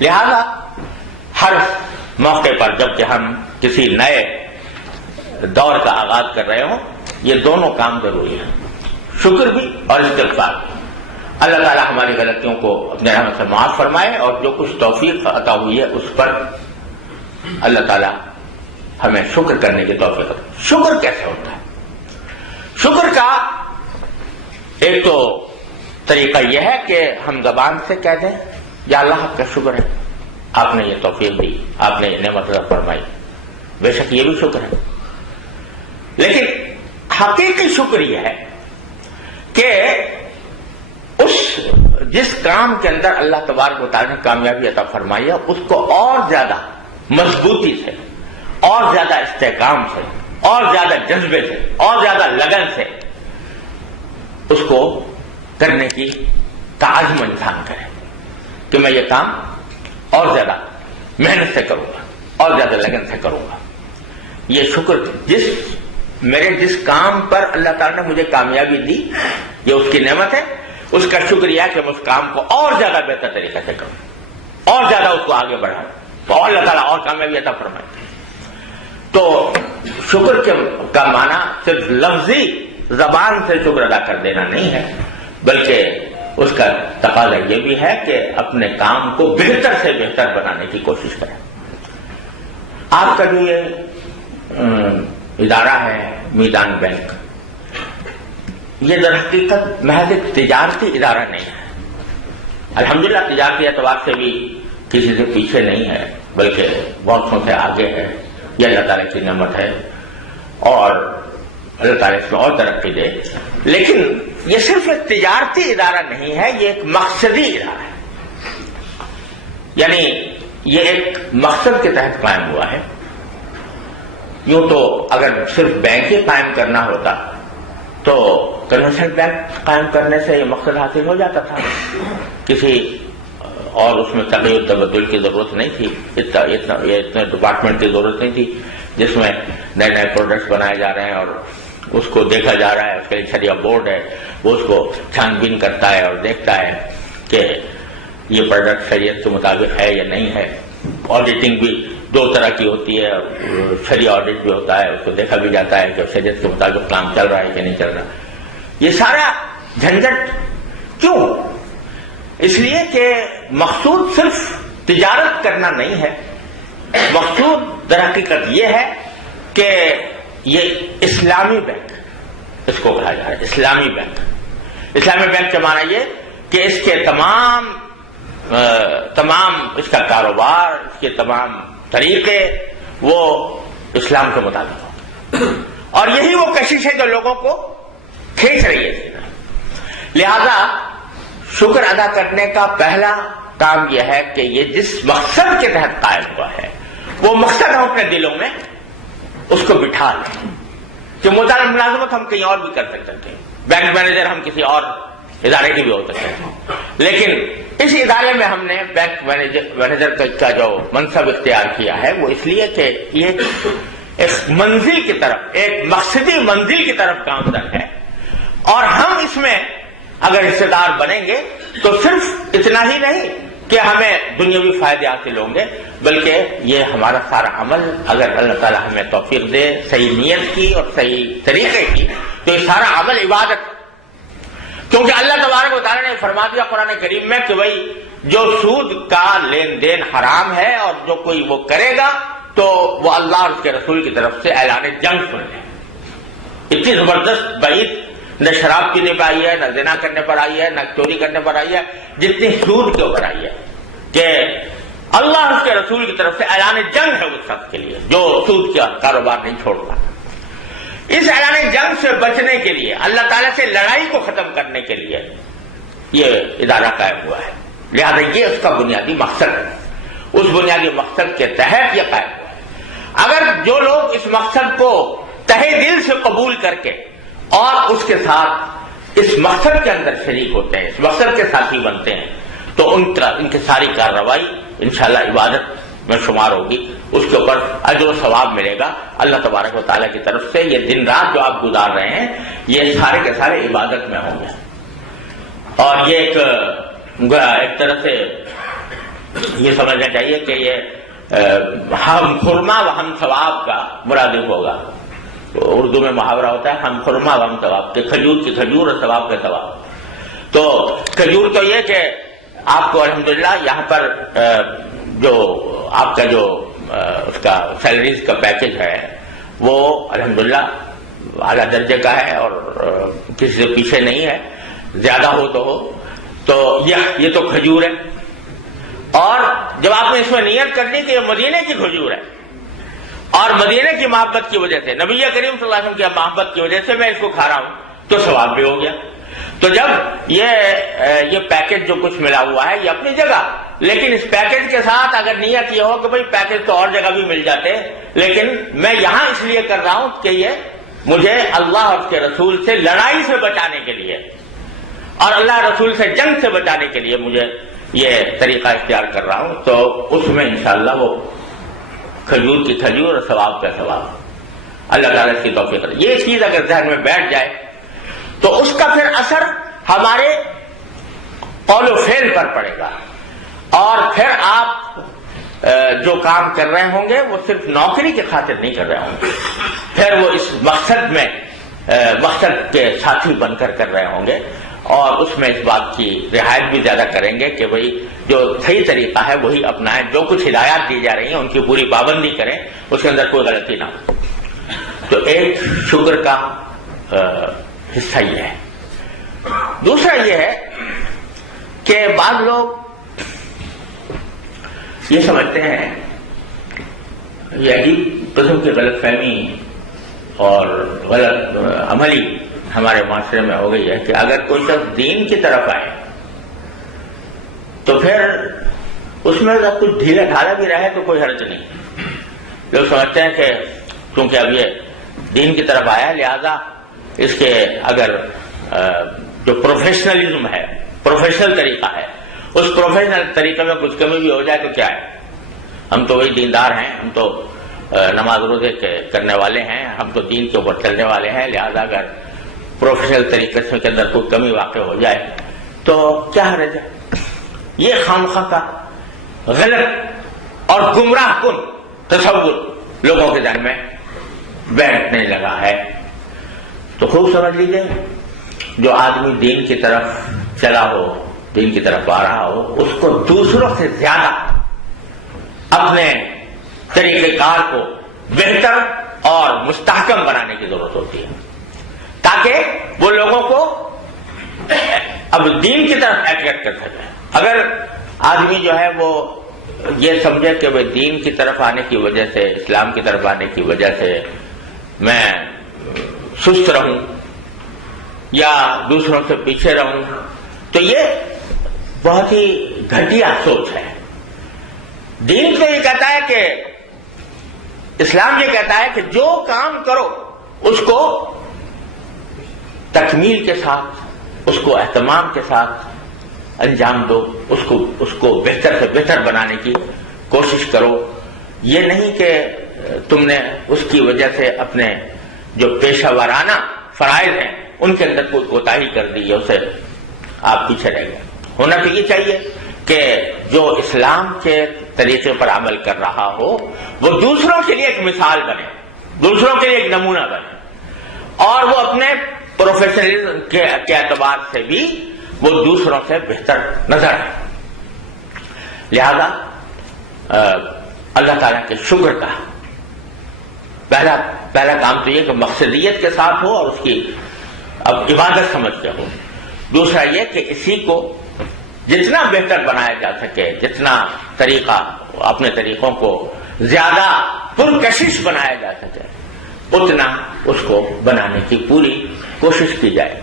لہذا ہر موقع پر جب کہ ہم کسی نئے دور کا آغاز کر رہے ہوں، یہ دونوں کام ضروری ہیں، شکر بھی اور استغفار بھی۔ اللہ تعالیٰ ہماری غلطیوں کو اپنے رحمت سے معاف فرمائے، اور جو کچھ توفیق عطا ہوئی ہے اس پر اللہ تعالیٰ ہمیں شکر کرنے کی توفیق عطا۔ شکر کیسے ہوتا ہے؟ شکر کا ایک تو طریقہ یہ ہے کہ ہم زبان سے کہہ دیں یا اللہ آپ کا شکر ہے، آپ نے یہ توفیق دی، آپ نے یہ نعمت عطا فرمائی، بے شک یہ بھی شکر ہے۔ لیکن حقیقی شکر یہ ہے کہ جس کام کے اندر اللہ تبارک و تعالیٰ نے کامیابی عطا فرمائی ہے اس کو اور زیادہ مضبوطی سے، اور زیادہ استحکام سے، اور زیادہ جذبے سے، اور زیادہ لگن سے اس کو کرنے کی عزم انسان کرے کہ میں یہ کام اور زیادہ محنت سے کروں گا، اور زیادہ لگن سے کروں گا۔ یہ شکر جس کام پر اللہ تعالیٰ نے مجھے کامیابی دی، یہ اس کی نعمت ہے، اس کا شکریہ کہ میں اس کام کو اور زیادہ بہتر طریقے سے کروں، اور زیادہ اس کو آگے بڑھاؤں، اور اللہ تعالیٰ اور کامیابی عطا فرمائے۔ تو شکر کا معنی صرف لفظی زبان سے شکر ادا کر دینا نہیں ہے، بلکہ اس کا تقاضا یہ بھی ہے کہ اپنے کام کو بہتر سے بہتر بنانے کی کوشش کریں۔ آپ کا جو یہ ادارہ ہے میدان بینک، یہ در حقیقت محض ایک تجارتی ادارہ نہیں ہے۔ الحمدللہ تجارتی اعتبار سے بھی کسی سے پیچھے نہیں ہے، بلکہ بہتوں سے آگے ہے۔ یہ اللہ تعالیٰ کی نعمت ہے، اور اللہ تعالیٰ اس میں اور ترقی دے۔ لیکن یہ صرف ایک تجارتی ادارہ نہیں ہے، یہ ایک مقصدی ادارہ ہے، یعنی یہ ایک مقصد کے تحت قائم ہوا ہے۔ یوں تو اگر صرف بینک ہی قائم کرنا ہوتا تو کنونشنل بینک قائم کرنے سے یہ مقصد حاصل ہو جاتا تھا، کسی اور اس میں تغیر تبدل کی ضرورت نہیں تھی، اتنے ڈپارٹمنٹ کی ضرورت نہیں تھی جس میں نئے نئے پروڈکٹس بنائے جا رہے ہیں اور اس کو دیکھا جا رہا ہے۔ اس کے لیے شریعہ بورڈ ہے، وہ اس کو چھان بین کرتا ہے اور دیکھتا ہے کہ یہ پروڈکٹ شریعت کے مطابق ہے یا نہیں ہے۔ آڈیٹنگ بھی دو طرح کی ہوتی ہے، شریعہ آڈٹ بھی ہوتا ہے، اس کو دیکھا بھی جاتا ہے کہ شریعت کے مطابق کام چل رہا ہے کہ نہیں چل رہا۔ یہ سارا جھنجھٹ کیوں؟ اس لیے کہ مقصود صرف تجارت کرنا نہیں ہے، مقصود در حقیقت یہ ہے کہ یہ اسلامی بینک، اس کو کہا جا رہا ہے اسلامی بینک۔ اسلامی بینک کا معنی یہ کہ اس کے تمام اس کا کاروبار، اس کے تمام طریقے وہ اسلام کے مطابق ہو، اور یہی وہ کشش ہے جو لوگوں کو کھینچ رہی ہے۔ لہذا شکر ادا کرنے کا پہلا کام یہ ہے کہ یہ جس مقصد کے تحت قائم ہوا ہے وہ مقصد ہم اپنے دلوں میں اس کو بٹھا لیں کہ ملازمت ہم کہیں اور بھی کر سکتے ہیں، بینک مینیجر ہم کسی اور ادارے کی بھی ہو سکتے ہیں، لیکن اس ادارے میں ہم نے بینک مینیجر کا جو منصب اختیار کیا ہے وہ اس لیے کہ یہ ایک منزل کی طرف، ایک مقصدی منزل کی طرف گامزن ہے، اور ہم اس میں اگر حصے دار بنیں گے تو صرف اتنا ہی نہیں کہ ہمیں دنیاوی فائدے حاصل ہوں گے، بلکہ یہ ہمارا سارا عمل اگر اللہ تعالیٰ ہمیں توفیق دے صحیح نیت کی اور صحیح طریقے کی تو یہ سارا عمل عبادت، کیونکہ اللہ تبارک و تعالیٰ نے فرما دیا قرآن کریم میں کہ بھائی جو سود کا لین دین حرام ہے اور جو کوئی وہ کرے گا تو وہ اللہ اور اس کے رسول کی طرف سے اعلان جنگ سن لے۔ اتنی زبردست بعید نہ شراب پینے پر آئی ہے، نہ زنا کرنے پر آئی ہے، نہ چوری کرنے پر آئی ہے، جتنی سود کے اوپر آئی ہے کہ اللہ اور اس کے رسول کی طرف سے اعلان جنگ ہے اس شخص کے لیے جو سود کا کاروبار نہیں چھوڑتا۔ اس اعلان جنگ سے بچنے کے لیے، اللہ تعالیٰ سے لڑائی کو ختم کرنے کے لیے یہ ادارہ قائم ہوا ہے، لہذا یہ اس کا بنیادی مقصد ہے، اس بنیادی مقصد کے تحت یہ قائم ہوا ہے۔ اگر جو لوگ اس مقصد کو تہہ دل سے قبول کر کے اور اس کے ساتھ اس مقصد کے اندر شریک ہوتے ہیں، اس مقصد کے ساتھی بنتے ہیں، تو ان کی ساری کارروائی انشاءاللہ عبادت میں شمار ہوگی، اس کے اوپر اجر و ثواب ملے گا اللہ تبارک و تعالیٰ کی طرف سے۔ یہ دن رات جو آپ گزار رہے ہیں یہ سارے کے سارے عبادت میں ہوں گے، اور یہ ایک طرح سے یہ سمجھنا چاہیے کہ یہ ہم خرما و ہم ثواب کا مرادف ہوگا. اردو میں محاورہ ہوتا ہے ہم خرما و ہم ثواب، کہ کھجور کی کھجور اور ثواب کا ثواب. تو کھجور تو یہ کہ آپ کو الحمدللہ یہاں پر جو آپ کا جو اس کا سیلریز کا پیکج ہے وہ الحمدللہ اعلیٰ درجے کا ہے اور کسی سے پیچھے نہیں ہے، زیادہ ہو تو یہ تو کھجور ہے. اور جب آپ نے اس میں نیت کرنی کہ یہ مدینے کی کھجور ہے اور مدینے کی محبت کی وجہ سے، نبی کریم صلی اللہ علیہ وسلم کی محبت کی وجہ سے میں اس کو کھا رہا ہوں، تو ثواب بھی ہو گیا. تو جب یہ پیکج جو کچھ ملا ہوا ہے یہ اپنی جگہ، لیکن اس پیکج کے ساتھ اگر نیت یہ ہو کہ بھئی پیکج تو اور جگہ بھی مل جاتے، لیکن میں یہاں اس لیے کر رہا ہوں کہ یہ مجھے اللہ اور اس کے رسول سے لڑائی سے بچانے کے لیے اور اللہ رسول سے جنگ سے بچانے کے لیے مجھے یہ طریقہ اختیار کر رہا ہوں، تو اس میں انشاءاللہ وہ کھجور کی کھجور اور ثواب کا ثواب. اللہ تعالیٰ اس کی توفیق کرے. یہ چیز اگر ذہن میں بیٹھ جائے تو اس کا پھر اثر ہمارے قول و فعل پر پڑے گا، اور پھر آپ جو کام کر رہے ہوں گے وہ صرف نوکری کے خاطر نہیں کر رہے ہوں گے، پھر وہ اس مقصد کے ساتھی بن کر رہے ہوں گے، اور اس میں اس بات کی رعایت بھی زیادہ کریں گے کہ بھئی جو صحیح طریقہ ہے وہی اپنائیں، جو کچھ ہدایات دی جا رہی ہیں ان کی پوری پابندی کریں، اس کے اندر کوئی غلطی نہ ہو. تو ایک شکر کا حصہ یہ ہے. دوسرا یہ ہے کہ بعض لوگ یہ سمجھتے ہیں، یہ عجیب قسم کی غلط فہمی اور غلط عملی ہمارے معاشرے میں ہو گئی ہے کہ اگر کوئی شخص دین کی طرف آئے تو پھر اس میں اگر کچھ ڈھیلا ڈھالا بھی رہے تو کوئی حرج نہیں. لوگ سمجھتے ہیں کہ کیونکہ اب یہ دین کی طرف آیا لہذا اس کے اگر جو پروفیشنلزم ہے، پروفیشنل طریقہ ہے، اس پروفیشنل طریقے میں کچھ کمی بھی ہو جائے تو کیا ہے، ہم تو وہی دیندار ہیں، ہم تو نماز روزے کرنے والے ہیں، ہم تو دین کے اوپر چلنے والے ہیں، لہذا اگر پروفیشنل طریقے سے کے اندر کوئی کمی واقع ہو جائے تو کیا حرج ہے. یہ خامخواہ کا غلط اور گمراہ کن تصور لوگوں کے ذہن میں بیٹھنے لگا ہے. تو خوب سمجھ لیجئے، جو آدمی دین کی طرف چلا ہو، دین کی طرف آ رہا ہو، اس کو دوسروں سے زیادہ اپنے طریقہ کار کو بہتر اور مستحکم بنانے کی ضرورت ہوتی ہے تاکہ وہ لوگوں کو اب دین کی طرف اٹریکٹ کر سکے. اگر آدمی جو ہے وہ یہ سمجھے کہ وہ دین کی طرف آنے کی وجہ سے، اسلام کی طرف آنے کی وجہ سے میں سست رہوں یا دوسروں سے پیچھے رہوں، تو یہ بہت ہی گھٹیا سوچ ہے. دین تو یہ کہتا ہے کہ اسلام یہ کہتا ہے کہ جو کام کرو اس کو تکمیل کے ساتھ، اس کو اہتمام کے ساتھ انجام دو، اس کو بہتر سے بہتر بنانے کی کوشش کرو. یہ نہیں کہ تم نے اس کی وجہ سے اپنے جو پیشہ ورانہ فرائض ہیں ان کے اندر کوئی کوتاہی کر دی ہے، اسے آپ پیچھے رہ گئے. ہونا تو یہ چاہیے کہ جو اسلام کے طریقے پر عمل کر رہا ہو وہ دوسروں کے لیے ایک مثال بنے، دوسروں کے لیے ایک نمونہ بنے، اور وہ اپنے پروفیشنلزم کے اعتبار سے بھی وہ دوسروں سے بہتر نظر ہے. لہذا اللہ تعالیٰ کے شکر کا پہلا کام تو یہ کہ مقصدیت کے ساتھ ہو اور اس کی اب عبادت سمجھ کے ہو. دوسرا یہ کہ اسی کو جتنا بہتر بنایا جا سکے، جتنا طریقہ اپنے طریقوں کو زیادہ پرکشش بنایا جا سکے اتنا اس کو بنانے کی پوری کوشش کی جائے.